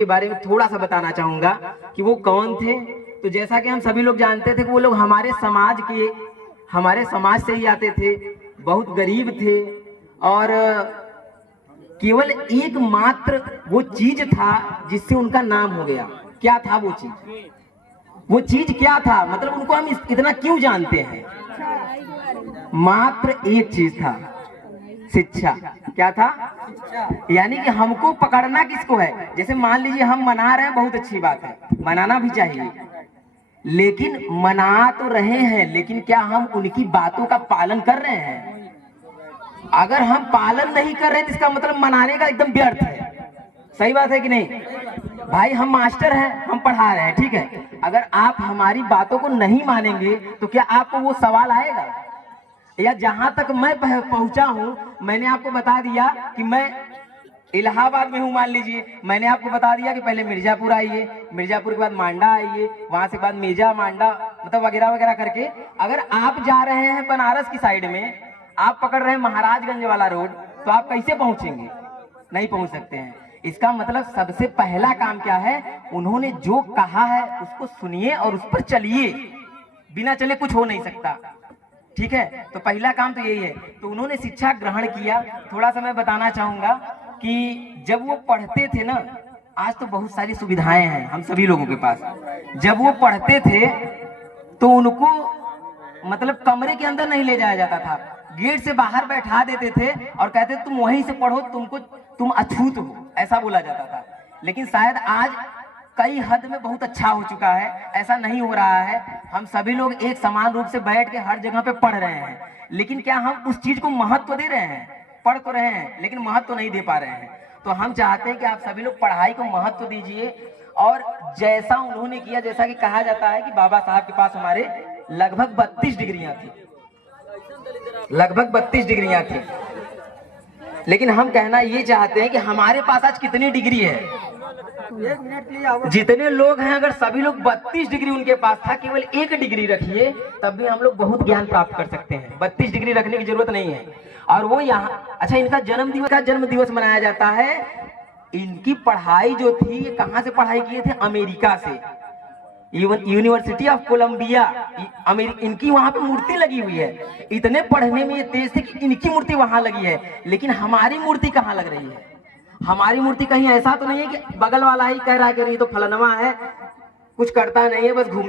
के बारे में थोड़ा सा बताना चाहूंगा कि वो कौन थे। तो जैसा कि हम सभी लोग जानते थे कि वो लोग हमारे समाज से ही आते थे, बहुत गरीब थे और केवल एकमात्र वो चीज था जिससे उनका नाम हो गया। क्या था वो चीज? वो चीज क्या था, मतलब उनको हम इतना क्यों जानते हैं? मात्र एक चीज था, शिक्षा। क्या था? यानी कि हमको पकड़ना किसको है? जैसे मान लीजिए हम मना रहे हैं, बहुत अच्छी बात है, मनाना भी चाहिए, लेकिन मना तो रहे हैं, लेकिन क्या हम उनकी बातों का पालन कर रहे हैं? अगर हम पालन नहीं कर रहे तो इसका मतलब मनाने का एकदम व्यर्थ है। सही बात है कि नहीं भाई? हम मास्टर हैं, हम पढ़ा रहे हैं, ठीक है, अगर आप हमारी बातों को नहीं मानेंगे तो क्या आपको वो सवाल आएगा? या जहां तक मैं पहुंचा हूं, मैंने आपको बता दिया कि मैं इलाहाबाद में हूं, मान लीजिए मैंने आपको बता दिया कि पहले मिर्जापुर आइए, मिर्जापुर के बाद मांडा आइए, वहां से बाद मेजा मांडा, मतलब वगैरह वगैरह करके अगर आप जा रहे हैं बनारस की साइड में, आप पकड़ रहे हैं महाराजगंज वाला रोड, तो आप कैसे पहुंचेंगे? नहीं पहुंच सकते हैं। इसका मतलब सबसे पहला काम क्या है? उन्होंने जो कहा है उसको सुनिए और उस पर चलिए, बिना चले कुछ हो नहीं सकता, ठीक है? तो पहला काम तो यही है। तो उन्होंने शिक्षा ग्रहण किया। थोड़ा सा मैं बताना चाहूंगा कि जब वो पढ़ते थे ना, आज तो बहुत सारी सुविधाएं हैं हम सभी लोगों के पास, जब वो पढ़ते थे तो उनको मतलब कमरे के अंदर नहीं ले जाया जाता था, गेट से बाहर बैठा देते थे और कहते तुम वहीं से पढ़ो, तुम अछूत हो, ऐसा बोला जाता था। लेकिन शायद आज कई हद में बहुत अच्छा हो चुका है, ऐसा नहीं हो रहा है। हम सभी लोग एक समान रूप से बैठ के हर जगह पे पढ़ रहे हैं, लेकिन क्या हम उस चीज को महत्व दे रहे हैं? पढ़ तो रहे हैं लेकिन महत्व नहीं दे पा रहे हैं। तो हम चाहते हैं कि आप सभी लोग पढ़ाई को महत्व दीजिए, और जैसा उन्होंने किया, जैसा कि कहा जाता है कि बाबा साहब के पास हमारे लगभग 32 डिग्रियां थी, लगभग 32 डिग्रियां थी, लेकिन हम कहना ये चाहते हैं कि हमारे पास आज कितनी डिग्री है? जितने लोग हैं, अगर सभी लोग 32 डिग्री उनके पास था, केवल 1 डिग्री रखिए, तब भी हम लोग बहुत ज्ञान प्राप्त कर सकते हैं। 32 डिग्री रखने की जरूरत नहीं है। और वो यहाँ, अच्छा, इनका जन्म दिवस मनाया जाता है। इनकी पढ़ाई जो थी, ये कहाँ से पढ़ाई किए थे? अमेरिका से, यूनिवर्सिटी ऑफ कोलंबिया, इनकी वहां पे मूर्ति लगी हुई है। इतने पढ़ने में ये तेज थे कि इनकी मूर्ति वहां लगी है, लेकिन हमारी मूर्ति कहाँ लग रही है? हमारी मूर्ति कहीं ऐसा तो नहीं है कि बगल वाला ही कह रहा है कि नहीं तो फलनवा है, कुछ करता नहीं है, बस घूमता